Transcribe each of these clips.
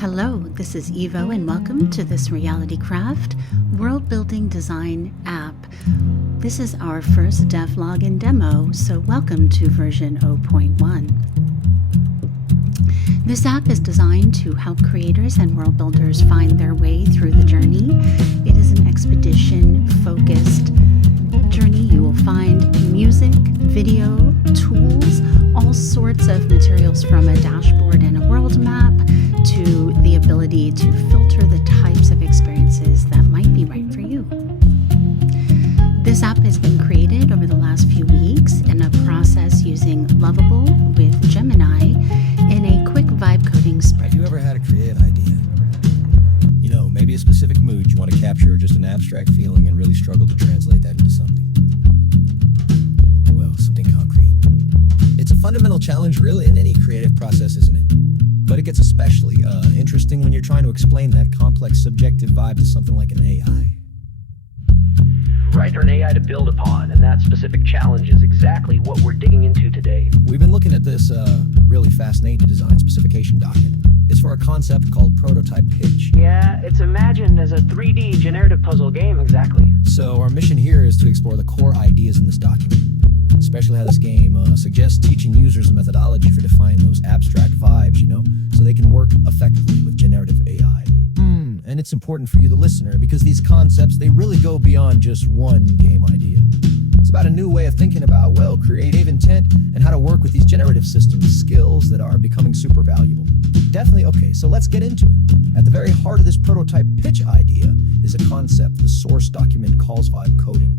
Hello, this is Evo and welcome to this Realitycraft Worldbuilding Design app. This is our first devlog and demo, so welcome to version 0.1. This app is designed to help creators and world builders find their way through the journey. It is an expedition-focused journey. You will find music, video, tools, all sorts of materials from a dashboard and a world map to the ability to filter the types of experiences that might be right for you. This app has been created over the last few weeks in a process using Lovable with Gemini in a quick vibe coding sprint. Have you ever had a creative idea? You know, maybe a specific mood you want to capture or just an abstract feeling and really struggle to translate that into something? Well, something concrete. It's a fundamental challenge really in any creative process, isn't it? But it gets especially interesting when you're trying to explain that complex subjective vibe to something like an AI. Right, or an AI to build upon, and that specific challenge is exactly what we're digging into today. We've been looking at this really fascinating design specification document. It's for a concept called prototype pitch. Yeah, it's imagined as a 3D generative puzzle game, exactly. So our mission here is to explore the core ideas in this document, especially how this game suggests teaching users a methodology for defining those abstract vibes, so they can work effectively with generative AI. And it's important for you, the listener, because these concepts, they really go beyond just one game idea. It's about a new way of thinking about, creative intent and how to work with these generative systems, skills that are becoming super valuable. Definitely. Okay, so let's get into it. At the very heart of this prototype pitch idea is a concept the source document calls vibe coding.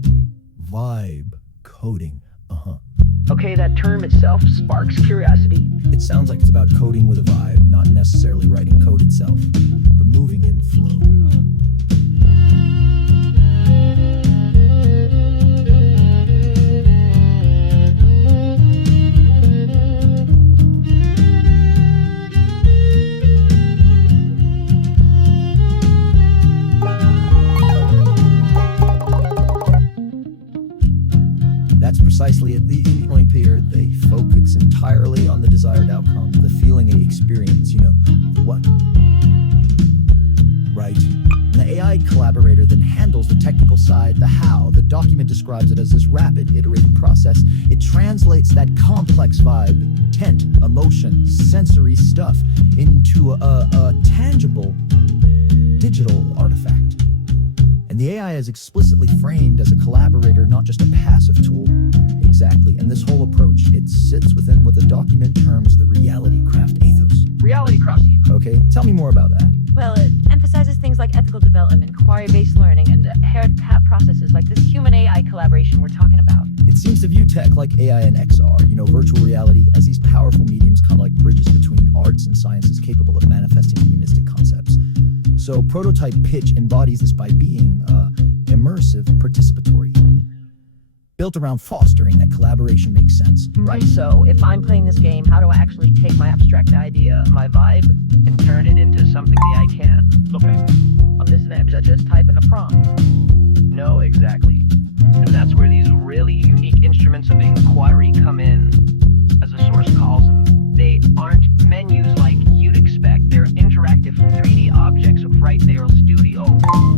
Vibe coding. Okay, that term itself sparks curiosity. It sounds like it's about coding with a vibe, not necessarily writing code itself, but moving in flow. That's precisely at the point here. They focus entirely on the desired outcome, the feeling and the experience, what? Right. The AI collaborator then handles the technical side, the how. The document describes it as this rapid, iterative process. It translates that complex vibe, intent, emotion, sensory stuff into a tangible digital artifact. And the AI is explicitly framed as a collaborator, not just a passive tool. Exactly, and this whole approach, it sits within what the document terms the Realitycraft ethos. Realitycraft. Okay, tell me more about that. Well, it emphasizes things like ethical development, query-based learning, and inherent processes like this human-AI collaboration we're talking about. It seems to view tech like AI and XR, virtual reality, as these powerful mediums kind of like bridges between arts and sciences capable of manifesting humanistic concepts. So prototype pitch embodies this by being immersive, participatory, built around fostering that collaboration makes sense. Right, so if I'm playing this game, how do I actually take my abstract idea, my vibe, And turn it into something the AI can. Okay. on this image? I just type in a prompt. No, exactly. And that's where these really unique instruments of inquiry come in, as the source calls them. They aren't menus like you'd expect. They're interactive 3D objects right there in Studio.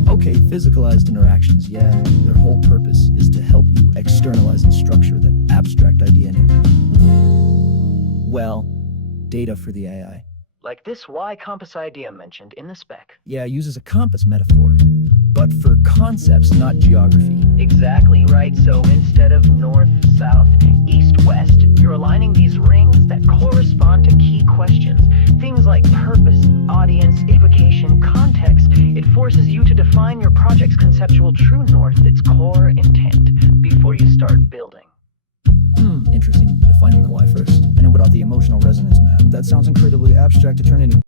Okay, physicalized interactions, yeah. Their whole purpose is to help you externalize and structure that abstract idea data for the AI. Like this Y compass idea mentioned in the spec. Yeah, it uses a compass metaphor, but for concepts, not geography. Exactly right. So instead of north, south, east, west, you're aligning these rings that correspond to key questions. Things like purpose, audience, implication, context. It forces you to define your project's conceptual true north, its core intent, before you start building. Interesting. Defining the why first, and then without the emotional resonance map. That sounds incredibly abstract to turn into